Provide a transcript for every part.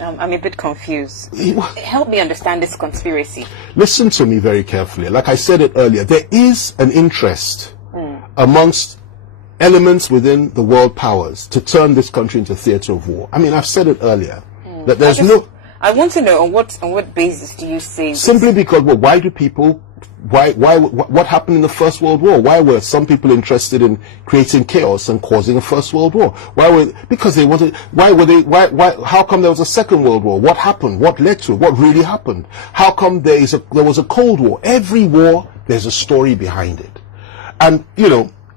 I'm a bit confused. Help me understand this conspiracy. Listen to me very carefully. Like I said it earlier, there is an interest amongst elements within the world powers to turn this country into a theater of war. I mean, I've said it earlier that there's I want to know on what basis do you say this? Simply because, well, why do people? What happened in the First World War? Why were some people interested in creating chaos and causing a First World War? Because they wanted. How come there was a Second World War? What happened? What led to it? What really happened? How come there was a Cold War? Every war, there's a story behind it, and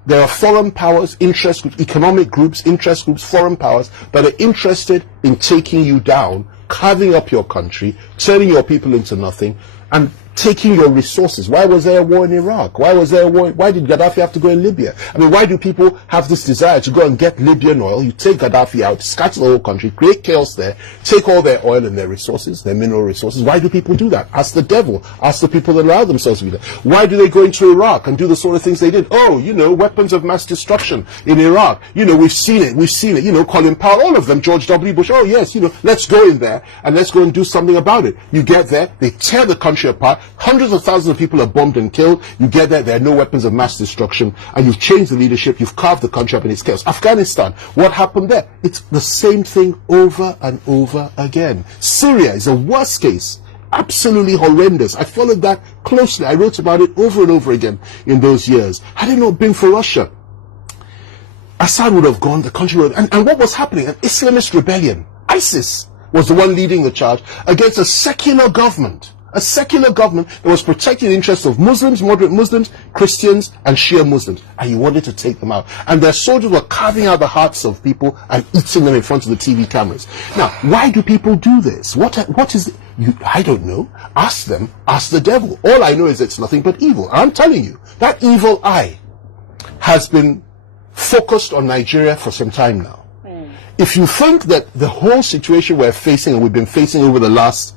there are foreign powers, interest groups, economic groups, interest groups, foreign powers that are interested in taking you down, carving up your country, turning your people into nothing, and taking your resources. Why was there a war in Iraq? Why did Gaddafi have to go in Libya? I mean, why do people have this desire to go and get Libyan oil? You take Gaddafi out, scatter the whole country, create chaos there, take all their oil and their resources, their mineral resources. Why do people do that? Ask the devil. Ask the people that allow themselves to be there. Why do they go into Iraq and do the sort of things they did? Oh, weapons of mass destruction in Iraq. We've seen it. Colin Powell, all of them, George W. Bush. Oh, yes, let's go in there and let's go and do something about it. You get there, they tear the country apart. Hundreds of thousands of people are bombed and killed. You get there are no weapons of mass destruction, and you've changed the leadership, you've carved the country up in its chaos. Afghanistan, what happened there? It's the same thing over and over again. Syria is a worst case. Absolutely horrendous. I followed that closely. I wrote about it over and over again in those years. Had it not been for Russia, Assad would have gone, the country would have, and what was happening? An Islamist rebellion. ISIS was the one leading the charge against a secular government. A secular government that was protecting the interests of Muslims, moderate Muslims, Christians, and Shia Muslims. And you wanted to take them out. And their soldiers were carving out the hearts of people and eating them in front of the TV cameras. Now, why do people do this? What is it? I don't know. Ask them. Ask the devil. All I know is it's nothing but evil. And I'm telling you, that evil eye has been focused on Nigeria for some time now. If you think that the whole situation we're facing, and we've been facing over the last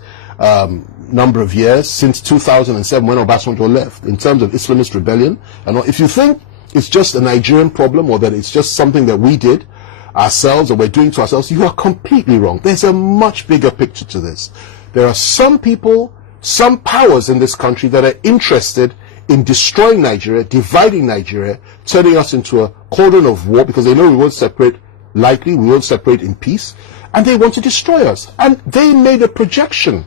number of years, since 2007 when Obasanjo left, in terms of Islamist rebellion, and if you think it's just a Nigerian problem, or that it's just something that we did ourselves, or we're doing to ourselves, you are completely wrong. There's a much bigger picture to this. There are some people, some powers in this country that are interested in destroying Nigeria, dividing Nigeria, turning us into a cauldron of war, because they know we won't separate lightly, we won't separate in peace, and they want to destroy us. And they made a projection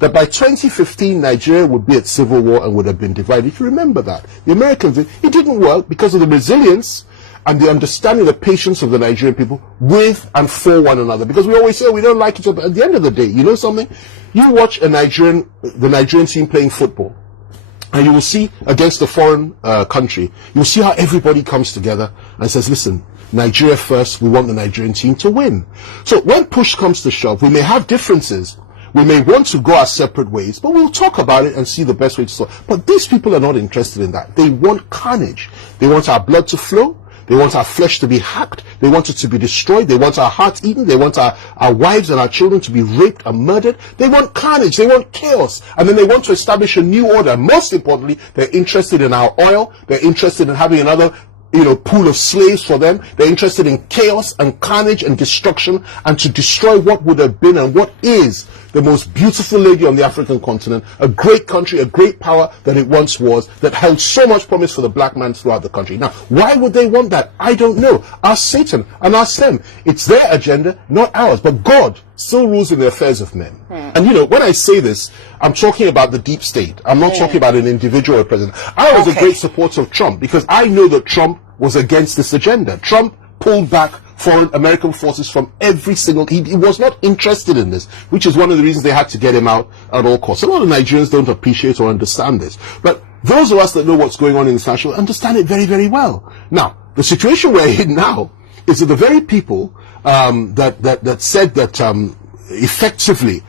that by 2015 Nigeria would be at civil war and would have been divided. If you remember that, the Americans, it didn't work because of the resilience and the understanding, the patience of the Nigerian people with and for one another. Because we always say, we don't like each other. At the end of the day, you know something? You watch the Nigerian team playing football, and you will see against a foreign country, you will see how everybody comes together and says, listen, Nigeria first, we want the Nigerian team to win. So when push comes to shove, we may have differences. We may want to go our separate ways, but we'll talk about it and see the best way to solve. But these people are not interested in that. They want carnage. They want our blood to flow. They want our flesh to be hacked. They want it to be destroyed. They want our hearts eaten. They want our wives and our children to be raped and murdered. They want carnage. They want chaos. And then they want to establish a new order. Most importantly, they're interested in our oil. They're interested in having another pool of slaves for them. They're interested in chaos and carnage and destruction, and to destroy what would have been and what is the most beautiful lady on the African continent, a great country, a great power that it once was, that held so much promise for the black man throughout the country. Now, why would they want that? I don't know. Ask Satan and ask them. It's their agenda, not ours. But God still rules in the affairs of men. And when I say this, I'm talking about the deep state. I'm not talking about an individual or president. I was a great supporter of Trump because I know that Trump was against this agenda. Trump pulled back foreign American forces from every single, he was not interested in this, which is one of the reasons they had to get him out at all costs. A lot of Nigerians don't appreciate or understand this, but those of us that know what's going on in this national understand it very, very well. Now, the situation we're in now is that the very people that said that effectively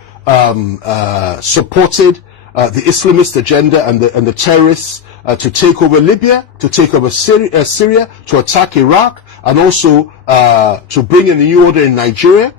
supported the Islamist agenda and the terrorists to take over Libya, to take over Syria, to attack Iraq, and also to bring in a new order in Nigeria,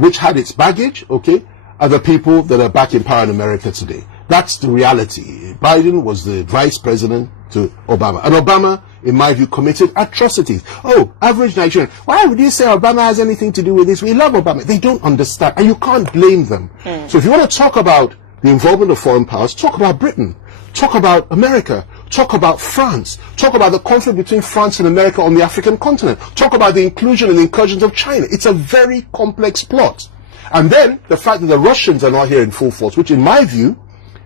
which had its baggage, are the people that are back in power in America today. That's the reality. Biden was the vice president to Obama. And Obama in my view, committed atrocities. Oh, average Nigerian. Why would you say Obama has anything to do with this? We love Obama. They don't understand, and you can't blame them. So if you want to talk about the involvement of foreign powers, talk about Britain, talk about America, talk about France, talk about the conflict between France and America on the African continent, talk about the inclusion and incursions of China. It's a very complex plot. And then the fact that the Russians are not here in full force, which in my view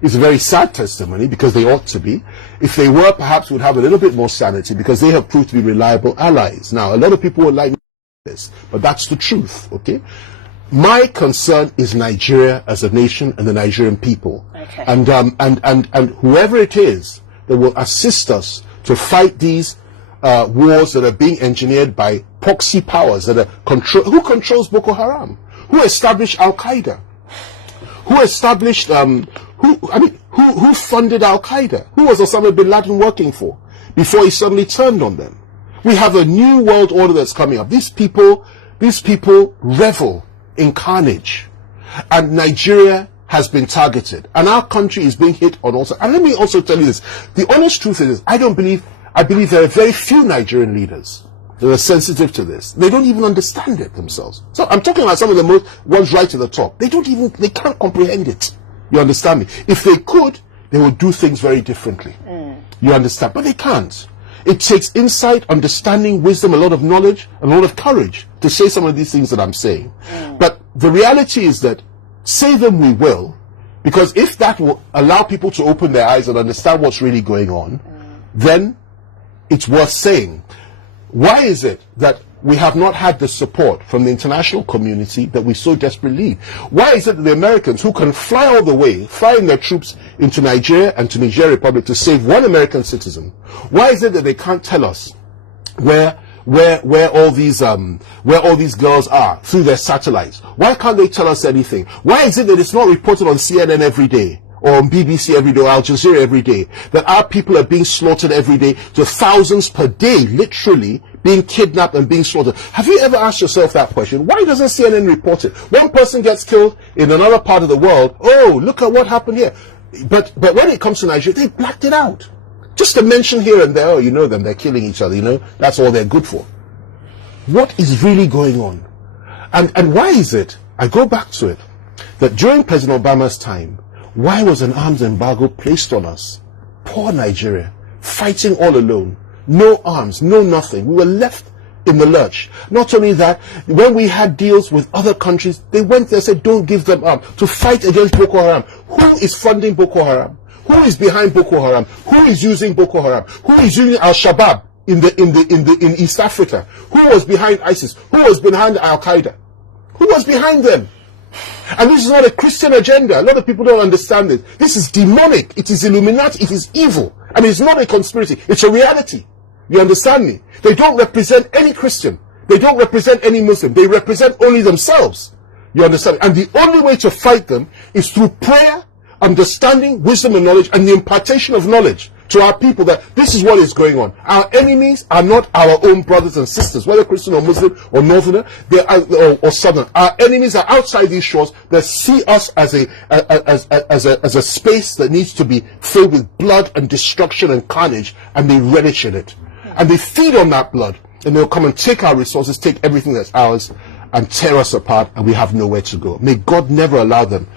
is a very sad testimony, because they ought to be. If they were, perhaps would have a little bit more sanity, because they have proved to be reliable allies. Now, a lot of people would like this, but that's the truth, okay? My concern is Nigeria as a nation and the Nigerian people. Okay. And whoever it is that will assist us to fight these wars that are being engineered by proxy powers that are who controls Boko Haram? Who established Al Qaeda? Who established who funded Al Qaeda? Who was Osama bin Laden working for before he suddenly turned on them? We have a new world order that's coming up. These people revel in carnage, and Nigeria has been targeted, and our country is being hit on all sides. And let me also tell you this: the honest truth is, I believe there are very few Nigerian leaders that are sensitive to this. They don't even understand it themselves. So I'm talking about some of the most ones right to the top. They can't comprehend it. You understand me? If they could, they would do things very differently. You understand? But they can't. It takes insight, understanding, wisdom, a lot of knowledge, and a lot of courage to say some of these things that I'm saying. But the reality is that say them we will, because if that will allow people to open their eyes and understand what's really going on, then it's worth saying. Why is it that we have not had the support from the international community that we so desperately need? Why is it that the Americans, who can fly all the way, flying their troops into Nigeria and to Niger Republic to save one American citizen, why is it that they can't tell us where all these girls are through their satellites? Why can't they tell us anything? Why is it that it's not reported on CNN every day, or on BBC every day, or Al Jazeera every day, that our people are being slaughtered every day, to thousands per day, literally being kidnapped and being slaughtered? Have you ever asked yourself that question? Why doesn't CNN report it? One person gets killed in another part of the world. Oh, look at what happened here. But when it comes to Nigeria, they blacked it out. Just to mention here and there, oh, you know them, they're killing each other, that's all they're good for. What is really going on? And why is it, I go back to it, that during President Obama's time, why was an arms embargo placed on us? Poor Nigeria, fighting all alone. No arms, no nothing. We were left in the lurch. Not only that, when we had deals with other countries, they went there and said, don't give them arms to fight against Boko Haram. Who is funding Boko Haram? Who is behind Boko Haram? Who is using Boko Haram? Who is using Al-Shabaab in East Africa? Who was behind ISIS? Who was behind Al Qaeda? Who was behind them? And this is not a Christian agenda. A lot of people don't understand it. This is demonic. It is Illuminati. It is evil. I mean, it's not a conspiracy. It's a reality. You understand me? They don't represent any Christian. They don't represent any Muslim. They represent only themselves. You understand? And the only way to fight them is through prayer, understanding, wisdom, and knowledge, and the impartation of knowledge to our people that this is what is going on. Our enemies are not our own brothers and sisters, whether Christian or Muslim or Northerner, they are, or Southern. Our enemies are outside these shores that see us as a space that needs to be filled with blood and destruction and carnage, and they relish in it. And they feed on that blood, and they'll come and take our resources, take everything that's ours, and tear us apart, and we have nowhere to go. May God never allow them